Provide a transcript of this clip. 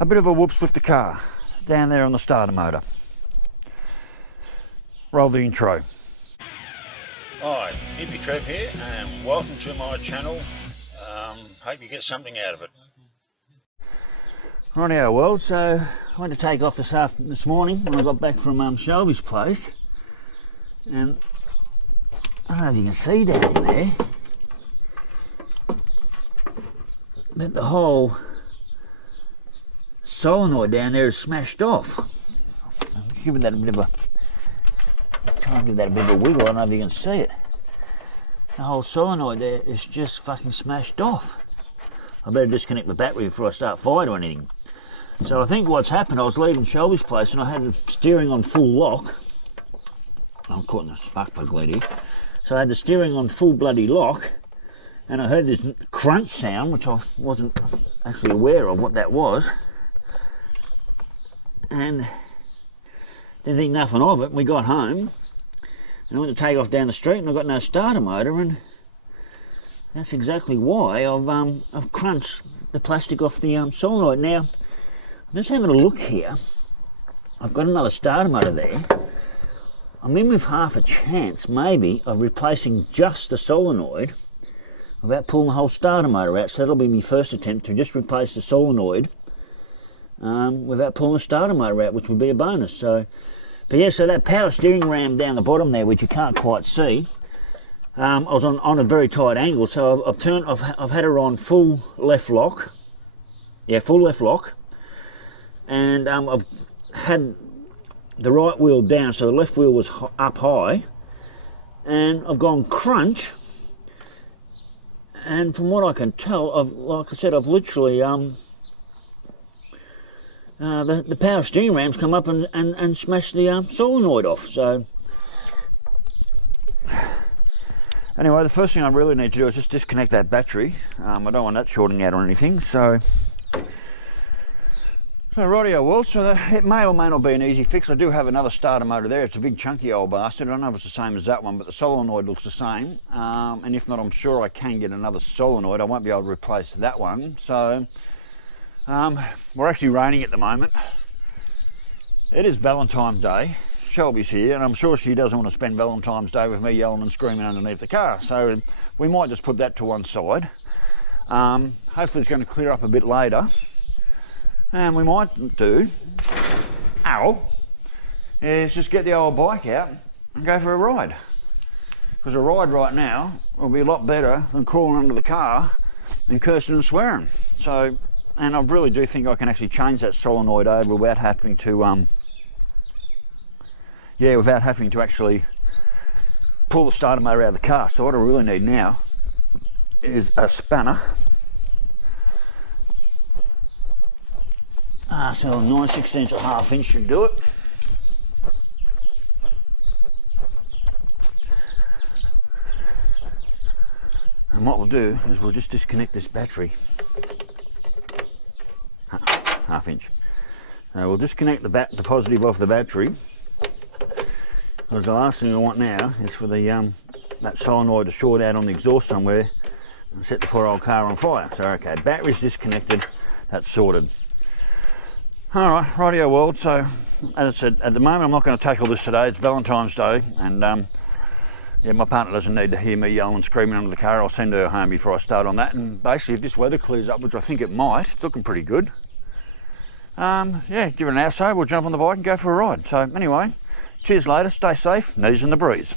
a bit of a whoops with the car down there on the starter motor. Roll the intro. Hi, Hippy Trev here, and welcome to my channel. Hope you get something out of it. Rightio, well, so I went to take off this morning when I got back from Shelby's place, and I don't know if you can see down in there, but the whole solenoid down there is smashed off. I'm giving that a bit of a, try and give that a bit of a wiggle. I don't know if you can see it. The whole solenoid there is just fucking smashed off. I better disconnect the battery before I start firing or anything. So I think what's happened, I was leaving Shelby's place and I had the steering on full lock. I'm caught in a spark plug lead here. So I had the steering on full bloody lock, and I heard this crunch sound, which I wasn't actually aware of what that was. And didn't think nothing of it. We got home and I went to take off down the street and I got no starter motor, and that's exactly why I've crunched the plastic off the solenoid. Now, I'm just having a look here. I've got another starter motor there. I'm in with half a chance, maybe, of replacing just the solenoid without pulling the whole starter motor out. So that'll be my first attempt to just replace the solenoid without pulling the starter motor out, which would be a bonus. So, but yeah, so that power steering ram down the bottom there, which you can't quite see, I was on a very tight angle, so I've had her on full left lock. Yeah, full left lock. And I've had the right wheel down, so the left wheel was up high, and I've gone crunch, and from what I can tell, like I said, I've literally the power steering ram's come up and smashed the solenoid off. So anyway, the first thing I really need to do is just disconnect that battery. I don't want that shorting out or anything. So rightio, well, so it may or may not be an easy fix. I do have another starter motor there. It's a big chunky old bastard. I don't know if it's the same as that one, but the solenoid looks the same. And if not, I'm sure I can get another solenoid. I won't be able to replace that one. So we're actually raining at the moment. It is Valentine's Day. Shelby's here, and I'm sure she doesn't want to spend Valentine's Day with me yelling and screaming underneath the car. So we might just put that to one side. Hopefully it's going to clear up a bit later. And we might do, is just get the old bike out and go for a ride. Because a ride right now will be a lot better than crawling under the car and cursing and swearing. So, and I really do think I can actually change that solenoid over without having to, without having to actually pull the starter motor out of the car. So what I really need now is a spanner. So a 9/16 or ½ inch should do it. And what we'll do is we'll just disconnect this battery. ½ inch. We'll disconnect the positive off the battery, because the last thing I want now is for the that solenoid to short out on the exhaust somewhere and set the poor old car on fire. So okay, battery's disconnected, that's sorted. Alright, rightio world, so as I said, at the moment I'm not going to tackle this today. It's Valentine's Day, and yeah, my partner doesn't need to hear me yelling and screaming under the car. I'll send her home before I start on that, and basically if this weather clears up, which I think it might, it's looking pretty good, yeah, give it an hour so, we'll jump on the bike and go for a ride. So anyway, cheers later, stay safe, knees in the breeze.